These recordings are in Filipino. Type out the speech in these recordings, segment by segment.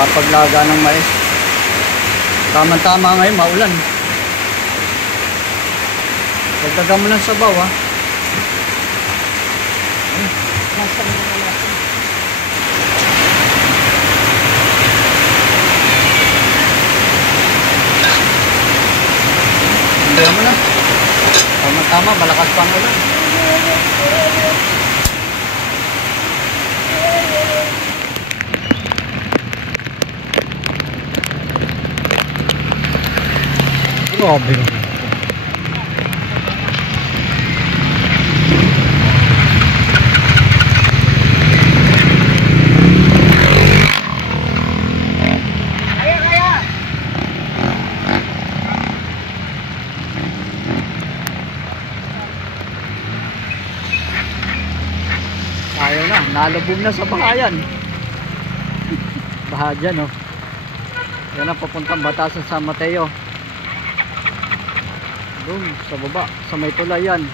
Kapaglaga ng mais. Tama-tama ngayon, maulan. Dagdagan mo ng sabaw, ha. Hindi mo na. Tama-tama, malakas pa ang ulan. Grabe naman. Ayaw na, nalubog na sa bahayan. Baha dyan, oh. Yan ang papuntang Batasan San Mateo. Doon, sa baba, sa may tulay yan.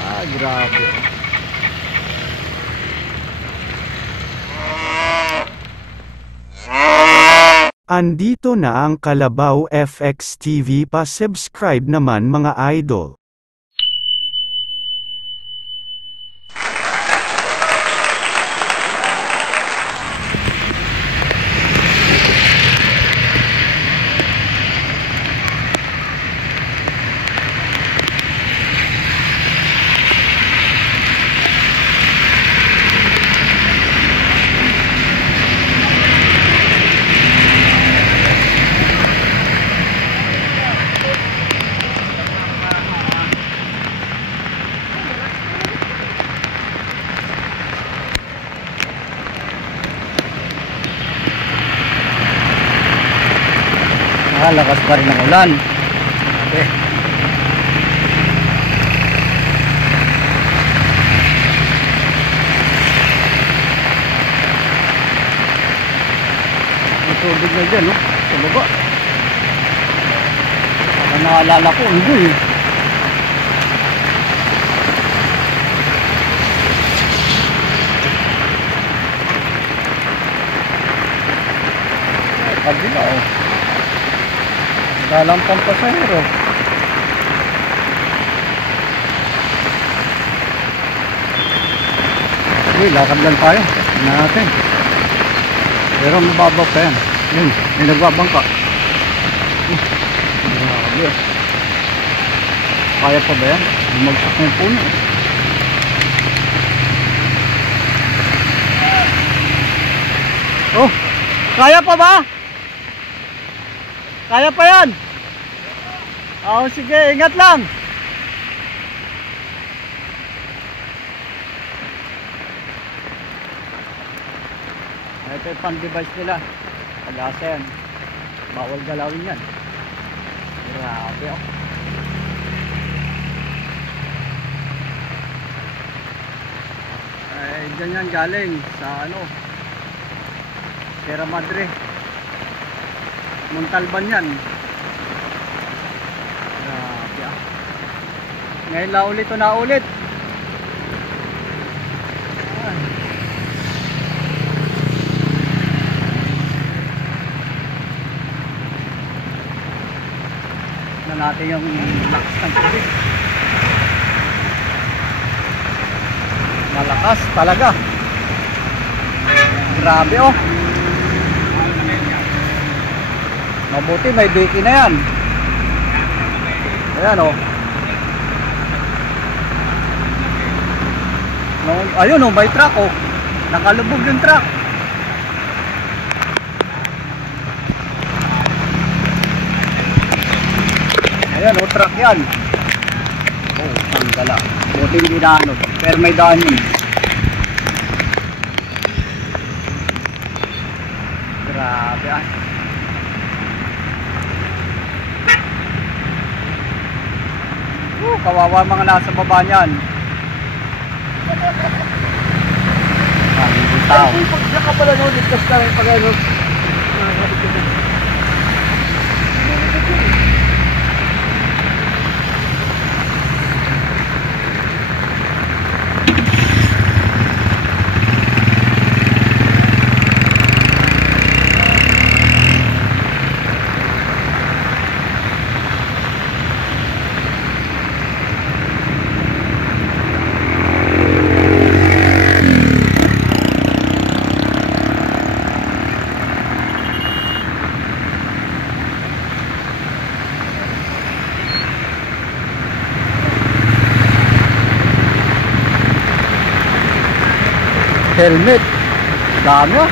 Ah, grabe. Andito na ang Kalabaw FX TV, pa-subscribe naman mga idol. Lakas pa rin ang ulan. Okay. May tubig na dyan, no? Sa baba. Baka naalala ko, unggoy. Kabila, oh. Dalang pang pasahero. Uy, lakad lang tayo. Tingnan natin. Pero mababaw pa yan. Yun, may nagbabangka. Grabe. Kaya pa ba yan? Bumagsak na yung puno. Oh, kaya pa ba? Kaya pa yan. Oo, sige, ingat lang. Ito yung pan-device nila. Pag-asa yan. Bawal galawin yan. Grabe, oh. Ay, dyan yan galing sa ano, Sierra Madre. Montalban yan. Grabe, ah. Ngayon lang ulit o naulit. Na natin yung lakas ng tubig. Malakas talaga. Grabe, oh. Mabuti may diki na yan. Ayan, oh. Ayun, oh, may truck, oh. Nakalubog yung truck. Ayan, oh, truck yan. Oh, sanggala. Buti hindi na ano, pero may daan yun. Grabe, ah. Kawawa mga nasa baba niyan. Ang tao. Pag ka pala noon, ligtas ka rin pag ano. helmet. Dami ah.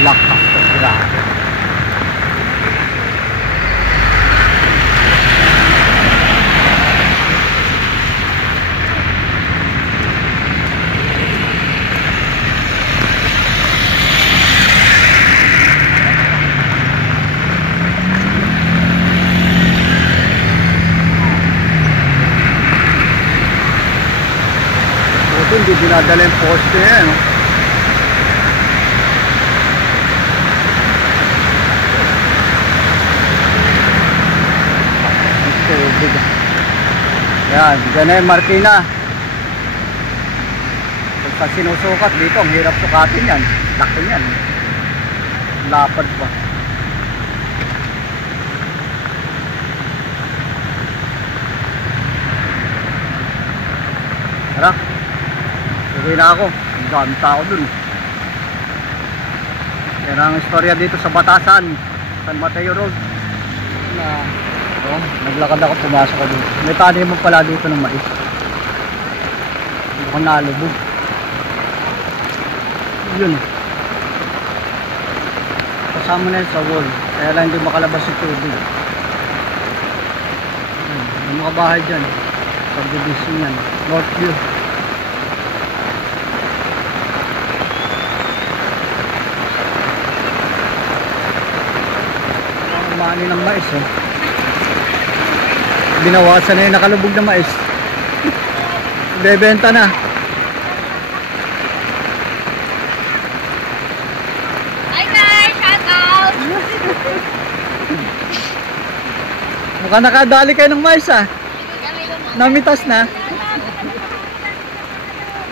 Lakas to, grabe. Buti hindi dinadala yung poste yan, no? Yan, dyan na yung Martina. Pagka sinusukat dito, ang hirap sukatin yan. Laki yan. Lapad pa. Tara. Uwi na ako. Ang dami tao dun. Yan ang istorya dito sa Batasan, San Mateo Road. Naglakad ako, pumasok ko dito. May tanim mo pala dito ng mais. Hindi ko nalubog. Yun. Kasama na yun sa wall. Kaya lang hindi makalabas yung tubig. May mga bahay dyan. Subdivision yan. Northview. Mani ng mais eh. Binawasan na yung nakalubog na mais. Bebenta na. Hi guys! Shout out! Mukhang nakadali kayo ng mais ah. Namitas na.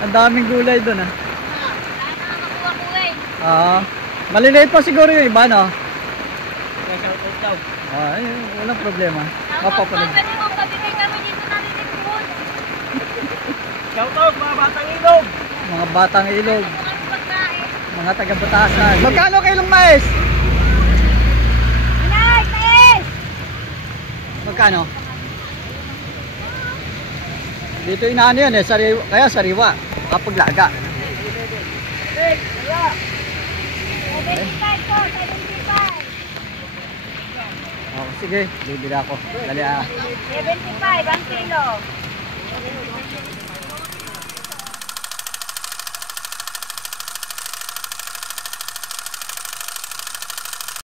Ang daming gulay doon ah. Maliliit pa siguro yung iba no? Ay, walang problema. Mapapanood. Shoutout mga batang ilog. Mga batang ilog. Mga taga-Batasan. Magkano kilong mais? Magkano? Dito inaano yan eh, sariwa, kaya sariwa. Kapag laga. Oh, sige, bibili ako. Dali ah. 75 ang kilo.